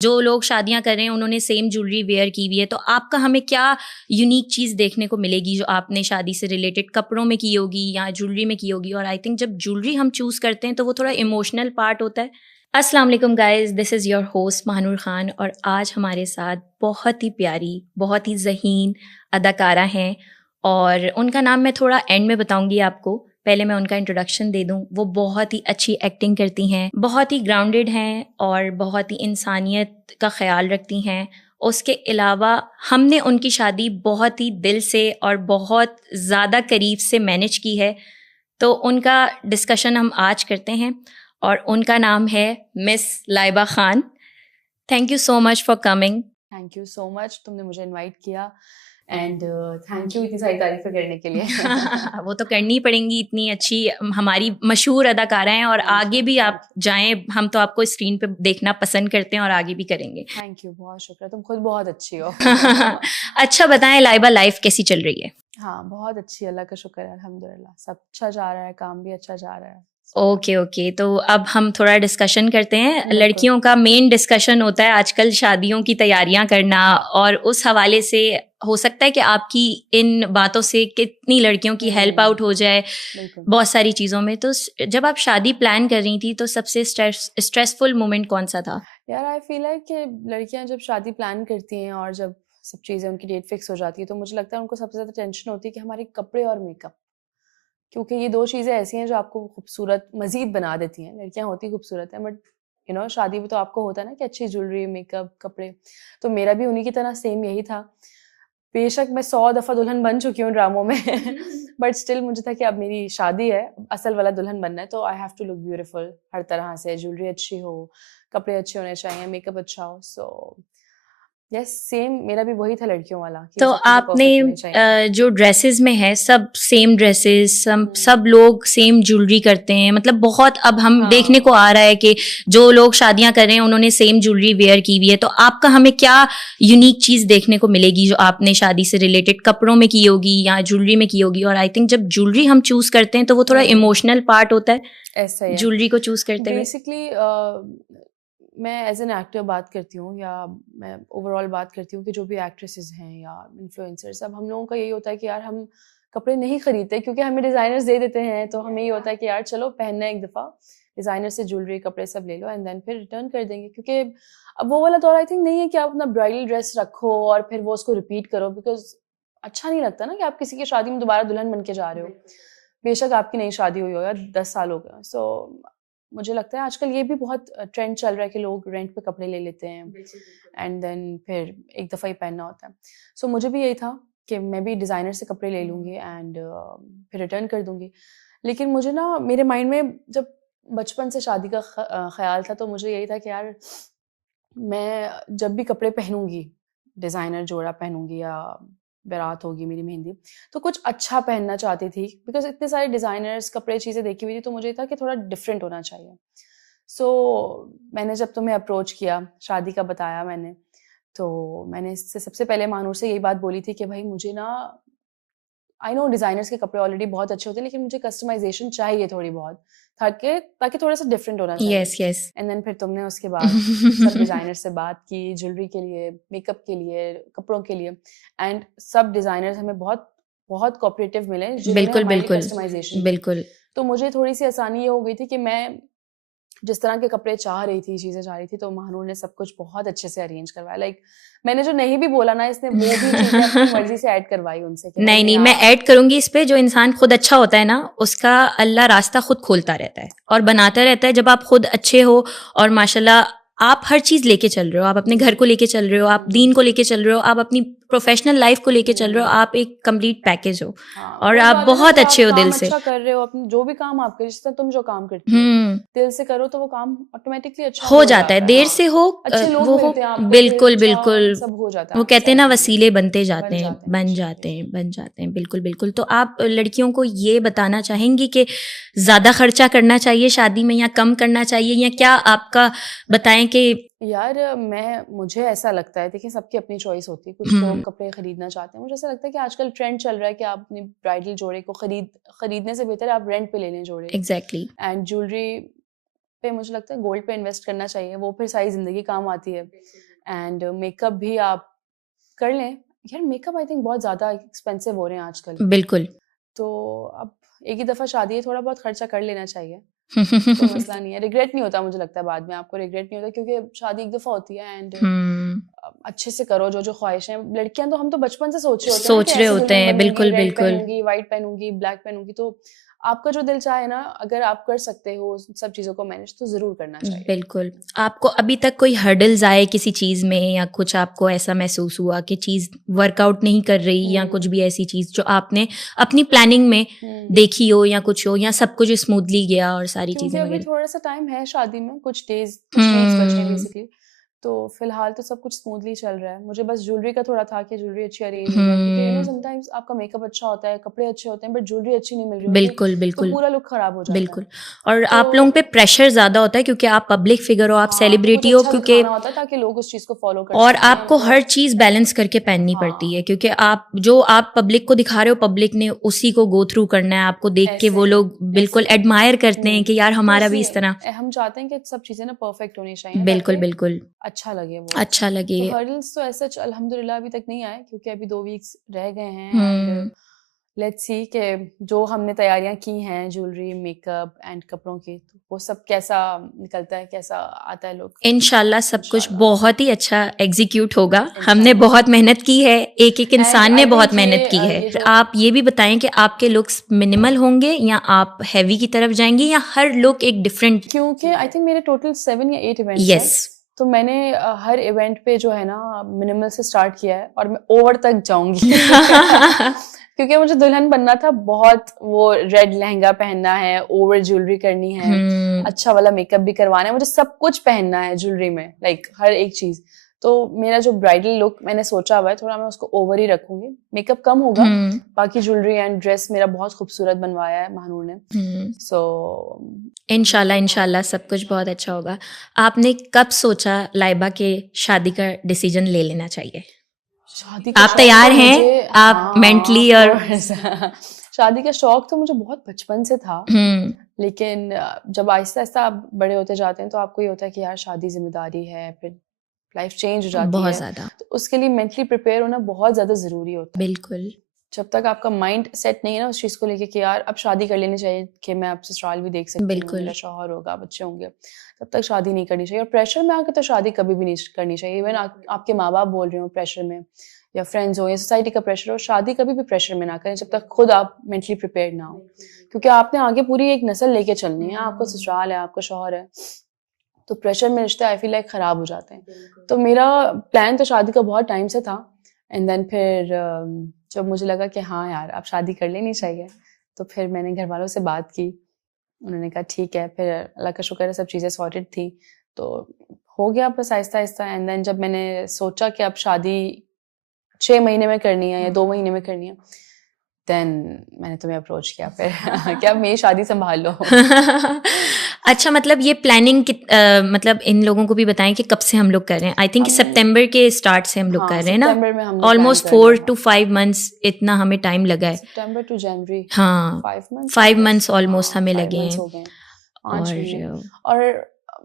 जो लोग शादियां कर रहे हैं उन्होंने सेम ज्वेलरी वेयर की हुई है, तो आपका हमें क्या यूनिक चीज़ देखने को मिलेगी जो आपने शादी से रिलेटेड कपड़ों में की होगी या ज्वेलरी में की होगी? और आई थिंक जब ज्वेलरी हम चूज़ करते हैं तो वो थोड़ा इमोशनल पार्ट होता है। अस्सलाम वालेकुम guys, this is your host Mahnoor Khan और आज हमारे साथ बहुत ही प्यारी, बहुत ही ज़हीन अदाकारा हैं और उनका नाम मैं थोड़ा एंड में बताऊंगी आपको। पहले मैं उनका इंट्रोडक्शन दे दूं। वो बहुत ही अच्छी एक्टिंग करती हैं, बहुत ही ग्राउंडेड हैं और बहुत ही इंसानियत का ख्याल रखती हैं। उसके अलावा हमने उनकी शादी बहुत ही दिल से और बहुत ज़्यादा करीब से मैनेज की है, तो उनका डिस्कशन हम आज करते हैं और उनका नाम है miss Laiba Khan. Thank you so much for coming. Thank you so much, तुमने मुझे इनवाइट किया एंड थैंक यू इतनी सारी तारीफें करने के लिए। वो तो करनी पड़ेंगी, इतनी अच्छी हमारी मशहूर अदाकारा हैं और आगे भी आप जाएं, हम तो आपको स्क्रीन पे देखना पसंद करते हैं और आगे भी करेंगे। थैंक यू, बहुत शुक्रिया, तुम खुद बहुत अच्छी हो। अच्छा बताएं लाइबा, लाइफ कैसी चल रही है? हाँ बहुत अच्छी, अल्लाह का शुक्र है, अल्हम्दुलिल्लाह सब अच्छा जा रहा है, काम भी अच्छा जा रहा है। ओके, तो अब हम थोड़ा डिस्कशन करते हैं। लड़कियों का मेन डिस्कशन होता है आजकल शादियों की तैयारियां करना, और उस हवाले से हो सकता है कि आपकी इन बातों से कितनी लड़कियों की हेल्प आउट हो जाए बहुत सारी चीज़ों में। तो जब आप शादी प्लान कर रही थी तो सबसे स्ट्रेसफुल मोमेंट कौन सा था? यार आई फील लाइक कि लड़कियां जब शादी प्लान करती हैं और जब सब चीज़ें उनकी डेट फिक्स हो जाती है तो मुझे लगता है उनको सबसे ज़्यादा टेंशन होती है कि हमारे कपड़े और मेकअप, क्योंकि ये दो चीज़ें ऐसी हैं जो आपको खूबसूरत मज़ीद बना देती हैं। लड़कियां होती खूबसूरत हैं बट शादी में तो आपको होता है ना कि अच्छी ज्वेलरी, मेकअप, कपड़े। तो मेरा भी उन्हीं की तरह सेम यही था। बेशक मैं 100 दफ़ा दुल्हन बन चुकी हूँ ड्रामों में बट स्टिल मुझे था कि अब मेरी शादी है, असल वाला दुल्हन बनना है, तो I have to look beautiful हर तरह से। ज्वेलरी अच्छी हो, कपड़े अच्छे होने चाहिए, मेकअप अच्छा हो। सो यस, सेम मेरा भी वही था लड़कियों वाला कि तो सब चीज़ें परफेक्ट होनी चाहिए। जो ड्रेसेस में है सब सेम ड्रेसेस, सब लोग सेम ज्वेलरी करते हैं, मतलब बहुत अब हम देखने को आ रहा है कि जो लोग शादियां कर रहे हैं उन्होंने सेम ज्वेलरी वेयर की हुई है, तो आपका हमें क्या यूनिक चीज देखने को मिलेगी जो आपने शादी से रिलेटेड कपड़ों में की होगी या ज्वेलरी में की होगी? और आई थिंक जब ज्वेलरी हम चूज करते हैं तो वो थोड़ा इमोशनल पार्ट होता है ऐसा ही है ज्वेलरी को चूज करते हुए। बेसिकली। मैं एज एन एक्टर बात करती हूँ या मैं ओवरऑल बात करती हूँ कि जो भी एक्ट्रेसेस हैं या इन्फ्लुएंसर्स, अब हम लोगों का यही होता है कि यार हम कपड़े नहीं खरीदते क्योंकि हमें डिज़ाइनर्स दे देते हैं, तो हमें ये होता है कि यार चलो पहनना है एक दफ़ा, डिज़ाइनर से ज्वेलरी कपड़े सब ले लो एंड देन फिर रिटर्न कर देंगे। क्योंकि अब वो वाला दौर आई थिंक नहीं है कि आप अपना ब्राइडल ड्रेस रखो और फिर वो उसको रिपीट करो, बिकॉज अच्छा नहीं लगता ना कि आप किसी की शादी में दोबारा दुल्हन बन के जा रहे हो, बेशक आपकी नई शादी हुई हो या 10 साल हो गया। सो मुझे लगता है आजकल ये भी बहुत ट्रेंड चल रहा है कि लोग रेंट पे कपड़े ले लेते हैं एंड देन फिर एक दफ़ा ही पहनना होता है। सो मुझे भी यही था कि मैं भी डिज़ाइनर से कपड़े ले लूँगी एंड फिर रिटर्न कर दूँगी। लेकिन मुझे ना मेरे माइंड में जब बचपन से शादी का ख़्याल था तो मुझे यही था कि यार मैं जब भी कपड़े पहनूँगी, डिज़ाइनर जोड़ा पहनूँगी या बारात होगी मेरी मेहंदी, तो कुछ अच्छा पहनना चाहती थी बिकॉज़ इतने सारे डिज़ाइनर्स कपड़े चीज़ें देखी हुई थी, तो मुझे था कि थोड़ा डिफरेंट होना चाहिए। सो मैंने जब तुम्हें अप्रोच किया, शादी का बताया मैंने, तो मैंने इससे सबसे पहले मानूर से यही बात बोली थी कि भई मुझे ना, आई नो डिज़ाइनर्स के कपड़े ऑलरेडी बहुत अच्छे होते हैं, लेकिन मुझे कस्टमाइज़ेशन चाहिए थोड़ी बहुत, ताकि थोड़ा-सा डिफरेंट होना चाहिए। यस एंड देन फिर तुमने उसके बाद सब डिज़ाइनर से बात की, ज्वेलरी के लिए, मेकअप के लिए, कपड़ों के लिए, एंड सब डिज़ाइनर्स हमें बहुत बहुत कोऑपरेटिव मिले जिन्होंने बिल्कुल हमारे लिए बिल्कुल कस्टमाइज़ेशन की। बिल्कुल। तो मुझे थोड़ी-सी आसानी ये हो गई थी कि मैं जिस तरह के कपड़े चाह रही थी, चीज़ें चाह रही थी, तो महानूर ने सब कुछ बहुत अच्छे से अरेंज करवाया। लाइक मैंने जो नहीं भी बोला ना, इसने वो भी चीज़ें अपनी मर्ज़ी से ऐड करवाई उनसे कि नहीं नहीं, नहीं मैं आप ऐड करूंगी इस पे। जो इंसान खुद अच्छा होता है ना, उसका अल्लाह रास्ता खुद खोलता रहता है और बनाता रहता है। जब आप खुद अच्छे हो और माशाल्लाह आप हर चीज लेके चल रहे हो, आप अपने घर को लेके चल रहे हो, आप दीन को लेके चल रहे हो, आप अपनी प्रोफेशनल लाइफ को लेके चल रहे हो, आप एक कंप्लीट पैकेज हो हाँ, और वही आप बात है ना बहुत कि अच्छे आप हो दिल काम से। अच्छा कर रहे हो, अपने जो भी काम आप कर, जिस तरह तुम जो काम करती हो, हम्म। दिल से करो तो वो काम ऑटोमेटिकली अच्छा हो हो जाता है, जाता है। देर हाँ, से हो अच्छे लोग वो हो। मिलते हैं आपको, फिर बिल्कुल अच्छा बिल्कुल। सब हो जाता वो है कहते हैं ना, सेट होने में, वसीले बनते जाते बन हैं, जाते हैं बन बेशक जाते हैं, बेशक। बन जाते हैं। बिल्कुल बिल्कुल। तो आप लड़कियों को ये बताना चाहेंगी कि ज़्यादा खर्चा करना चाहिए शादी में या कम करना चाहिए, या क्या आपका बताएं कि यार मुझे ऐसा लगता है, देखिए सबकी अपनी चॉइस होती है, कुछ लोग हम्म। कपड़े खरीदना चाहते हैं। मुझे ऐसा लगता है कि आजकल ट्रेंड चल रहा है कि आप अपने ब्राइडल जोड़े को खरीदने से बेहतर है आप रेंट पे ले लें जोड़े। एग्जैक्टली। एंड ज्वेलरी पे मुझे लगता है गोल्ड पे इन्वेस्ट करना चाहिए, वो फिर सारी ज़िंदगी काम आती है। एंड मेकअप भी आप कर लें। यार मेकअप आई थिंक बहुत ज़्यादा एक्सपेंसिव हो रहे हैं आजकल, बिल्कुल। तो अब एक ही दफ़ा शादी है, थोड़ा बहुत खर्चा कर लेना चाहिए, कोई मसला नहीं है। रिग्रेट नहीं होता, मुझे लगता है बाद में आपको रिग्रेट नहीं होता, क्योंकि शादी एक दफ़ा होती है एंड अच्छे से करो जो ख्वाहिशें। लड़कियां तो हम तो बचपन से सोच रहे होते हैं ना कि सोच रहे ऐसे होते दुल्हन हैं, बनूंगी, बिल्कुल रेड बिल्कुल। पहनूंगी, व्हाइट पहनूंगी, ब्लैक पहनूंगी। तो आपका जो दिल चाहे ना, अगर आप कर सकते हो सब चीज़ों को मैनेज, तो ज़रूर करना चाहिए। बिल्कुल। आपको अभी तक कोई हर्डल्स आए किसी चीज़ में, या कुछ आपको ऐसा महसूस हुआ कि चीज़ वर्कआउट नहीं कर रही, या कुछ भी ऐसी चीज़ जो आपने अपनी प्लानिंग में देखी हो, या कुछ हो, या सब कुछ स्मूथली गया और सारी क्योंकि चीज़ें अभी वगैरह? थोड़ा सा टाइम है शादी में, कुछ डेज कुछ वीक्स बचे हैं बेसिकली, तो फिलहाल तो सब कुछ स्मूथली चल रहा है। मुझे बस ज्वेलरी का थोड़ा था कि ज्वेलरी अच्छी अरेंज हो जाए, क्योंकि यू नो समटाइम्स आपका मेकअप अच्छा होता है, कपड़े अच्छे होते हैं, बट ज्वेलरी अच्छी नहीं मिल रही होती, बिल्कुल तो बिल्कुल पूरा लुक खराब हो जाता है। बिल्कुल। और तो आप लोगों पे प्रेशर ज़्यादा होता है क्योंकि आप पब्लिक फिगर हो, आप हाँ, तो कुछ सेलिब्रिटी हो, अच्छा क्योंकि दिखाना होता है ताकि लोग उस चीज़ को फॉलो कर और सकें। आपको हर चीज़ बैलेंस करके पहननी पड़ती है, हाँ, क्योंकि आप जो आप पब्लिक को दिखा रहे हो, पब्लिक ने उसी को गो थ्रू करना है। आपको देख के ऐसे वो ही लोग बिल्कुल ऐसे ही एडमायर करते हैं कि यार तो हमारा भी इस इसलिए तरह। हम चाहते हैं कि सब चीज़ें ना परफेक्ट होनी चाहिए, बिल्कुल ताकि बिल्कुल अच्छा लगे वो। अच्छा लगे। तो हर्डल्स तो ऐसा अल्हम्दुलिल्लाह अभी तक नहीं आए, क्योंकि अभी 2 वीक्स रह गए हैं एंड हम्म लेट्स सी कि जो हमने तैयारियां की हैं ज्वेलरी, मेकअप एंड कपड़ों की, तो वो सब कैसा निकलता है, कैसा आता है लुक। इंशाल्लाह सब कुछ इंशाल्लाह बहुत ही अच्छा एग्जीक्यूट होगा। हमने इंशाल्लाह। बहुत मेहनत की है, एक एक एंड इंसान ने आई बहुत थिंक मेहनत की है। ये जो आप ये भी बताएं कि आपके लुक्स मिनिमल होंगे, या आप हैवी की तरफ जाएंगी, या हर लुक एक डिफरेंट? क्योंकि आई थिंक मेरे टोटल 7 या 8 इवेंट्स हैं, यस। तो मैंने हर इवेंट पे जो है ना मिनिमल से स्टार्ट किया है, और मैं ओवर तक जाऊंगी क्योंकि मुझे दुल्हन बनना था बहुत। वो रेड लहंगा पहनना है, ओवर ज्वेलरी करनी है, अच्छा वाला मेकअप भी करवाना है, मुझे सब कुछ पहनना है ज्वेलरी में, लाइक हर एक चीज। तो मेरा जो ब्राइडल लुक मैंने सोचा हुआ है, थोड़ा मैं उसको ओवर ही रखूंगी, मेकअप कम होगा, बाकी ज्वेलरी एंड ड्रेस मेरा बहुत खूबसूरत बनवाया है महानूर ने। सो इंशाल्लाह इंशाल्लाह सब कुछ बहुत अच्छा होगा। आपने कब सोचा लाइबा के शादी का डिसीजन ले लेना चाहिए? शादी का आप शौक तैयार तो हैं? मुझे, आप हाँ मेंटली of और course शादी का शौक तो मुझे बहुत बचपन से था, लेकिन जब आहिस्ता आहिस्ता आप बड़े होते जाते हैं तो आपको ये होता है कि यार शादी जिम्मेदारी है, फिर लाइफ चेंज हो जाती बहुत है, ज़्यादा। तो उसके लिए मेंटली प्रिपेयर होना बहुत ज़्यादा ज़रूरी होता है। बिल्कुल जब तक आपका माइंड सेट नहीं है ना उस चीज़ को लेके कि यार अब शादी कर लेनी चाहिए, कि मैं अब ससुराल भी देख सकती हूँ, बिल्कुल मेरा शौहर होगा, बच्चे होंगे, तब तक शादी नहीं करनी चाहिए। और प्रेशर में आके तो शादी कभी भी नहीं करनी चाहिए। इवन आपके माँ बाप बोल रहे हो प्रेशर में, या फ्रेंड्स हो, या सोसाइटी का प्रेशर हो, शादी कभी भी प्रेशर में ना करें जब तक खुद आप मेंटली प्रिपेयर्ड ना हो, क्योंकि आपने आगे पूरी एक नस्ल लेके चलनी है, आपका ससुराल है, आपका शौहर है, तो प्रेशर में रिश्ते आई फील लाइक ख़राब हो जाते हैं। तो मेरा प्लान तो शादी का बहुत टाइम से था, एंड देन फिर जब मुझे लगा कि हाँ यार अब शादी कर लेनी चाहिए, तो फिर मैंने घर वालों से बात की, उन्होंने कहा ठीक है, फिर अल्लाह का शुक्र है सब चीज़ें सॉर्टेड थी, तो हो गया बस आहिस्ता आहिस्ता। एंड देन जब मैंने सोचा कि अब शादी 6 महीने में करनी है या 2 महीने में करनी है, देन मैंने तुम्हें अप्रोच किया फिर कि अब मेरी शादी संभाल लो। अच्छा, मतलब ये प्लानिंग मतलब इन लोगों को भी बताएं कि कब से हम लोग कर रहे हैं। आई थिंक सितंबर के स्टार्ट से हम लोग कर रहे हैं ना, सितंबर में हमने ऑलमोस्ट 4 to 5 months इतना हमें टाइम लगा है। सितंबर टू जनवरी, हाँ 5 months ऑलमोस्ट हमें लगे हैं। हो गए, 5 महीने। और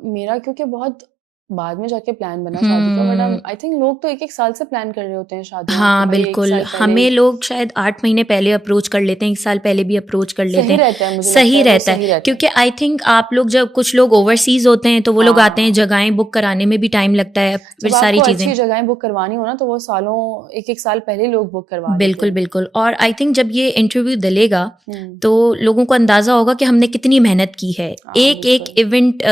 मेरा क्योंकि बहुत बाद में जाके प्लान बना शादी का, बट आई थिंक लोग तो 1-1 साल से प्लान कर रहे होते हैं शादियां, हाँ कि भाई 1 बिल्कुल, साल पहले हमें लोग शायद 8 महीने पहले अप्रोच कर लेते हैं, 1 साल पहले भी अप्रोच कर लेते सही हैं। रहता है, मुझे सही लगता है वो रहता सही है, रहता है। क्योंकि आई थिंक आप लोग जब कुछ लोग ओवरसीज होते हैं तो वो लोग आते हैं, हाँ, जगहें बुक कराने में भी टाइम लगता है, फिर जब सारी आपको चीजें। अच्छी जगहें बुक करवानी हो ना, तो वो सालों 1-1 साल पहले लोग बुक करवा लेते बिल्कुल हैं। बिल्कुल। और आई थिंक जब ये इंटरव्यू डलेगा तो लोगों को अंदाजा होगा कि हमने कितनी मेहनत की है। हाँ, एक एक बिल्कुल। इवेंट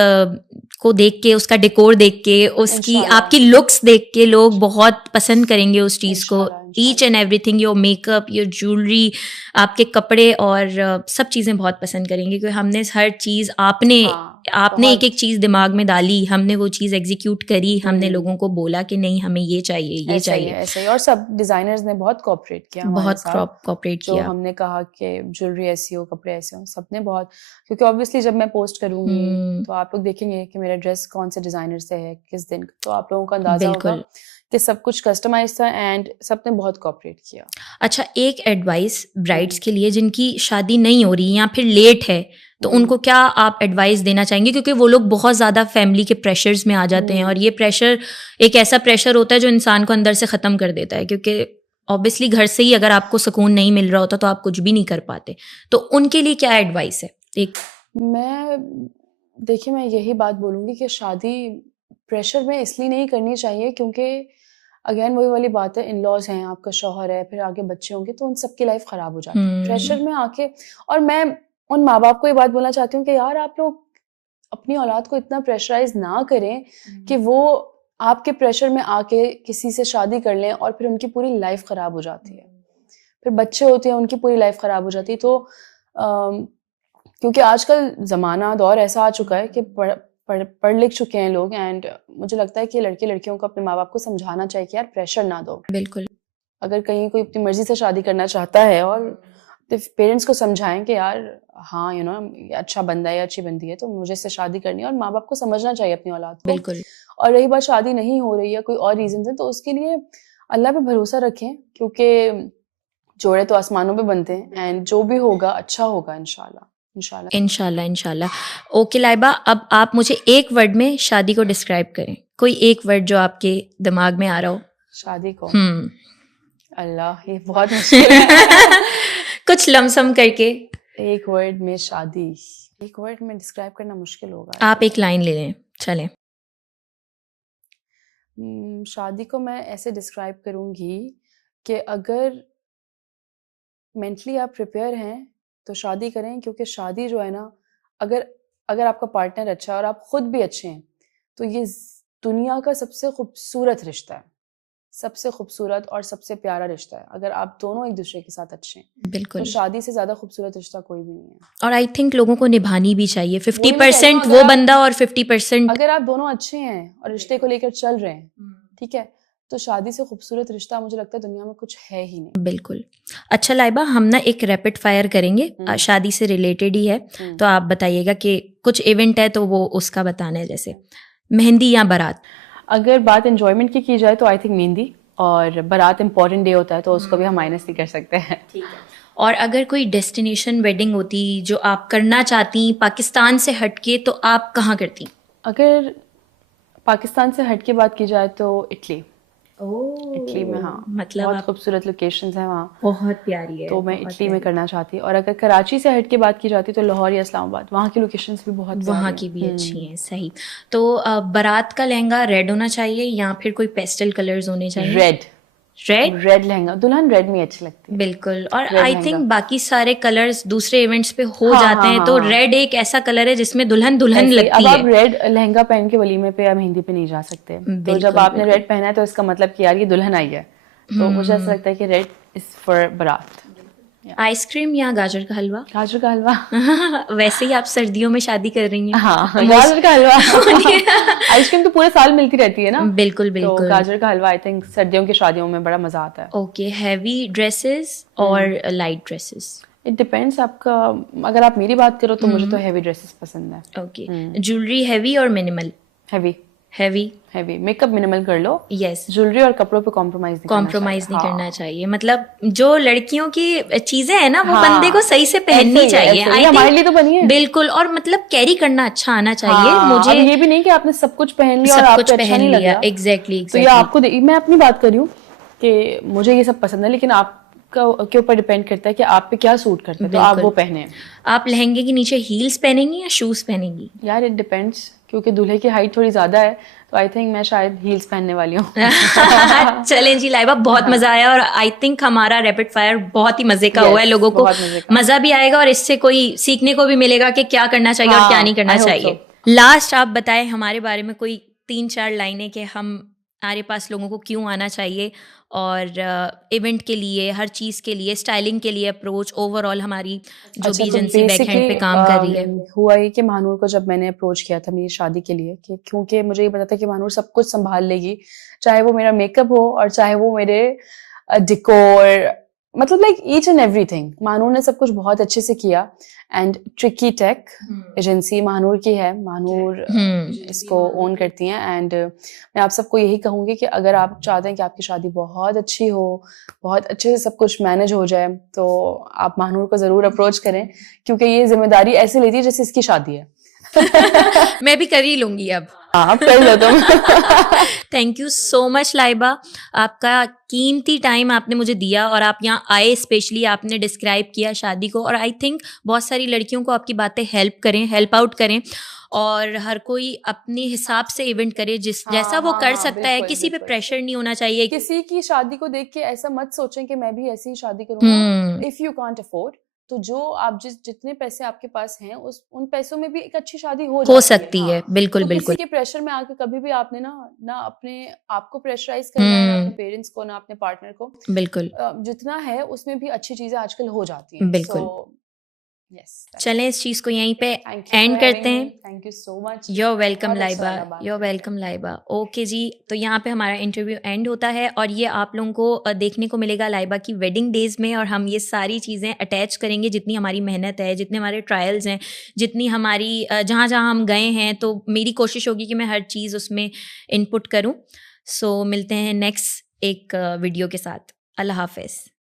को देख के, उसका डेकोर देख के, उसकी इंशाल्लाह। आपकी लुक्स देख के लोग बहुत पसंद करेंगे उस चीज़ को। इंशाल्लाह, each and everything, your makeup, your jewellery, आपके कपड़े, और सब चीज़ें बहुत पसंद करेंगे, क्योंकि हमने हर चीज़ आपने बहुत एक एक चीज़ दिमाग में डाली, हमने वो चीज़ एग्जीक्यूट करी, हमने लोगों को बोला कि नहीं हमें ये चाहिए, ये ऐसा ही चाहिए। है, ऐसा ही। और सब डिजाइनर्स ने बहुत कोऑपरेट किया हमारे बहुत साथ, कोऑपरेट जो किया। हमने कहा कि ज्वेलरी ऐसी हो, कपड़े ऐसे हो, सबने बहुत, क्योंकि ऑब्वियसली जब मैं पोस्ट करूंगी तो आप लोग देखेंगे कि मेरा ड्रेस कौन से डिजाइनर से है, किस दिन, तो आप लोगों को अंदाजा होगा कि सब कुछ कस्टमाइज था, एंड सबने बहुत कोऑपरेट किया। अच्छा, एक एडवाइस ब्राइड्स के लिए जिनकी शादी नहीं हो रही या फिर लेट है, तो उनको क्या आप एडवाइस देना चाहेंगे, क्योंकि वो लोग बहुत ज़्यादा फैमिली के प्रेशर्स में आ जाते हैं और ये प्रेशर एक ऐसा प्रेशर होता है जो इंसान को अंदर से ख़त्म कर देता है, क्योंकि ऑब्वियसली घर से ही अगर आपको सुकून नहीं मिल रहा होता तो आप कुछ भी नहीं कर पाते, तो उनके लिए क्या एडवाइस है? देखिए मैं यही बात बोलूँगी कि शादी प्रेशर में इसलिए नहीं करनी चाहिए क्योंकि अगेन वही वाली बात है, इन लॉज हैं, आपका शौहर है, फिर आगे बच्चे होंगे, तो उन सबकी लाइफ ख़राब हो जाती है प्रेशर में आके। और मैं उन माँ बाप को ये बात बोलना चाहती हूँ कि यार आप लोग अपनी औलाद को इतना प्रेशराइज ना करें कि वो आपके प्रेशर में आके किसी से शादी कर लें और फिर उनकी पूरी लाइफ ख़राब हो जाती है, फिर बच्चे होते हैं उनकी पूरी लाइफ ख़राब हो जाती है। तो क्योंकि आजकल ज़माना दौर ऐसा आ चुका है कि पढ़ लिख चुके हैं लोग, एंड मुझे लगता है कि लड़के लड़कियों को अपने माँ बाप को समझाना चाहिए कि यार प्रेशर ना दो। बिल्कुल, अगर कहीं कोई अपनी मर्जी से शादी करना चाहता है और तो पेरेंट्स को समझाएं कि यार हाँ यू नो अच्छा बंदा है या अच्छी बंदी है तो मुझे इससे शादी करनी है, और माँ बाप को समझना चाहिए अपनी औलाद को। बिल्कुल। और रही बात शादी नहीं हो रही है कोई और रीजन से, तो उसके लिए अल्लाह पे भरोसा रखें, क्योंकि जोड़े तो आसमानों पे बनते हैं, एंड जो भी होगा अच्छा होगा इंशाल्लाह इंशाल्लाह इंशाल्लाह इंशाल्लाह। ओके लाइबा, अब आप मुझे एक वर्ड में शादी को डिस्क्राइब करें, कोई एक वर्ड जो आपके दिमाग में आ रहा हो। शादी को अल्लाह, ये बहुत मुश्किल है कुछ लमसम करके एक वर्ड में शादी, एक वर्ड में डिस्क्राइब करना मुश्किल होगा। आप एक लाइन ले लें, चलें। शादी को मैं ऐसे डिस्क्राइब करूँगी कि अगर मेंटली आप प्रिपेयर हैं तो शादी करें, क्योंकि शादी जो है ना, अगर आपका पार्टनर अच्छा है और आप खुद भी अच्छे हैं तो ये दुनिया का सबसे खूबसूरत रिश्ता है, सबसे खूबसूरत और सबसे प्यारा रिश्ता है अगर आप दोनों एक दूसरे के साथ अच्छे हैं। बिल्कुल, तो शादी से ज़्यादा खूबसूरत रिश्ता कोई भी नहीं है। और आई थिंक लोगों को निभानी भी चाहिए। 50% वो बंदा और 50% अगर आप दोनों अच्छे हैं और रिश्ते को लेकर चल रहे हैं, ठीक है, तो शादी से खूबसूरत रिश्ता मुझे लगता है दुनिया में कुछ है ही नहीं। बिल्कुल। अच्छा लाइबा, हम ना एक रैपिड फायर करेंगे, शादी से रिलेटेड ही है, तो आप बताइएगा कि कुछ इवेंट है तो वो उसका बताना है, जैसे मेहंदी या बारात। अगर बात एंजॉयमेंट की जाए तो आई थिंक मेहंदी, और बारात इम्पॉर्टेंट डे होता है तो उसको भी हम माइनस नहीं कर सकते हैं। ठीक है। और अगर कोई डेस्टिनेशन वेडिंग होती जो आप करना चाहती पाकिस्तान से हटके, तो आप कहाँ करती? अगर पाकिस्तान से हट के बात की जाए तो इटली। इटली में हाँ, मतलब बहुत खूबसूरत लोकेशंस हैं वहाँ, बहुत प्यारी है, तो मैं इटली में करना चाहती। और अगर कराची से हट के बात की जाती तो लाहौर या इस्लामाबाद, वहाँ की लोकेशंस भी बहुत वहाँ की भी अच्छी हैं। सही। तो बारात का लहंगा रेड होना चाहिए या फिर कोई पेस्टल कलर्स होने चाहिए? रेड लहंगा, दुल्हन रेड में अच्छी लगती है। बिल्कुल। और आई थिंक बाकी सारे कलर्स दूसरे इवेंट्स पे हो जाते हैं, तो रेड एक ऐसा कलर है जिसमें दुल्हन दुल्हन लगती है। अब आप रेड लहंगा पहन के वलीमे पे या मेहंदी पे नहीं जा सकते, तो जब आपने रेड पहना है तो इसका मतलब कि यार ये दुल्हन आई है, तो मुझे ऐसा लगता है कि रेड इज फॉर बारात। आइसक्रीम या गाजर का हलवा? गाजर का हलवा। वैसे ही आप सर्दियों में शादी कर रही हैं। हाँ, गाजर का हलवा। आइसक्रीम तो पूरे साल मिलती रहती है ना। बिल्कुल बिल्कुल। तो गाजर का हलवा आई थिंक सर्दियों की शादियों में बड़ा मजा आता है। ओके, हैवी ड्रेसेस और लाइट ड्रेसेस? इट डिपेंड्स आपका, अगर आप मेरी बात करो तो मुझे तो हैवी ड्रेसेस पसंद है। ओके, ज्वेलरी हैवी और मिनिमल? हैवी मेकअप मिनिमल कर लो। यस, ज्वेलरी और कपड़ों पे कॉम्प्रोमाइज नहीं करना चाहिए। मतलब जो लड़कियों की चीजें हैं ना, वो बंदे को सही से पहननी चाहिए। हमारे लिए तो बनी है। बिल्कुल, और मतलब कैरी करना अच्छा आना चाहिए। मुझे ये भी नहीं कि आपने सब कुछ पहन लिया और आपको अच्छा नहीं लगा। एग्जैक्टली। तो ये आपको, मैं अपनी बात कर रही हूँ कि मुझे ये सब पसंद है, लेकिन आपका के ऊपर डिपेंड करता है कि आप पे क्या सूट करता है, तो आप वो पहने। आप लहंगे के नीचे हील्स पहनेंगी या शूज पहनेंगी? यार इट डिपेंड्स, क्योंकि दूल्हे की हाइट थोड़ी ज्यादा है, तो आई थिंक मैं शायद हील्स पहनने वाली हूँ। चलें जी लाइबा, बहुत मजा आया, और आई थिंक हमारा रैपिड फायर बहुत ही मजे का हुआ है। लोगों को मजा भी आएगा और इससे कोई सीखने को भी मिलेगा कि क्या करना चाहिए और क्या नहीं करना चाहिए। लास्ट आप बताएं हमारे बारे में कोई 3-4 लाइनें कि हमारे पास लोगों को क्यों आना चाहिए, और इवेंट के लिए, हर चीज़ के लिए, स्टाइलिंग के लिए, अप्रोच ओवरऑल हमारी जो भी एजेंसी बैकएंड पे काम कर रही है। हुआ ये कि महानूर को जब मैंने अप्रोच किया था मेरी शादी के लिए, कि क्योंकि मुझे ये पता था कि महानूर सब कुछ संभाल लेगी, चाहे वो मेरा मेकअप हो और चाहे वो मेरे डिकोर, मतलब like each and everything Mahanoor ने सब कुछ बहुत अच्छे से किया। And tricky tech agency Mahanoor की है, महानूर इसको ओन करती हैं। एंड मैं आप सबको यही कहूँगी कि अगर आप चाहते हैं कि आपकी शादी बहुत अच्छी हो, बहुत अच्छे से सब कुछ मैनेज हो जाए, तो आप महानूर को ज़रूर अप्रोच करें, क्योंकि ये जिम्मेदारी ऐसे लेती है जैसे इसकी शादी है। मैं भी कर ही लूंगी अब। आप कर लो तुम। Thank you so much Laiba, आपका कीमती टाइम आपने मुझे दिया और आप यहाँ आए, स्पेशली आपने डिस्क्राइब किया शादी को। और आई थिंक बहुत सारी लड़कियों को आपकी बातें हेल्प आउट करें, और हर कोई अपने हिसाब से इवेंट करे जैसा वो कर सकता है। किसी पे प्रेशर नहीं होना चाहिए। किसी की शादी को देख के ऐसा मत सोचें कि मैं भी ऐसी ही शादी करूंगा। इफ यू कांट अफोर्ड, तो जो आप जितने पैसे आपके पास हैं उन पैसों में भी एक अच्छी शादी हो सकती है। बिल्कुल तो बिल्कुल। किसी के प्रेशर में आके कभी भी आपने ना अपने आप को प्रेशराइज करना है, ना अपने पेरेंट्स को, ना अपने पार्टनर को। बिल्कुल। जितना है उसमें भी अच्छी चीजें आजकल हो जाती हैं। बिल्कुल। चलें इस चीज को यहीं पे एंड करते हैं। Thank you so much. Your welcome Laiba, your welcome Laiba. Okay जी, तो यहाँ पे हमारा इंटरव्यू एंड होता है, और ये आप लोगों को देखने को मिलेगा लाइबा की वेडिंग डेज में। और हम ये सारी चीज़ें अटैच करेंगे, जितनी हमारी मेहनत है, जितने हमारे ट्रायल्स हैं, जितनी हमारी जहाँ जहाँ हम गए हैं, तो मेरी कोशिश होगी कि मैं हर चीज़ उसमें इनपुट करूँ। सो मिलते हैं नेक्स्ट एक वीडियो के साथ। अल्लाह हाफिज़।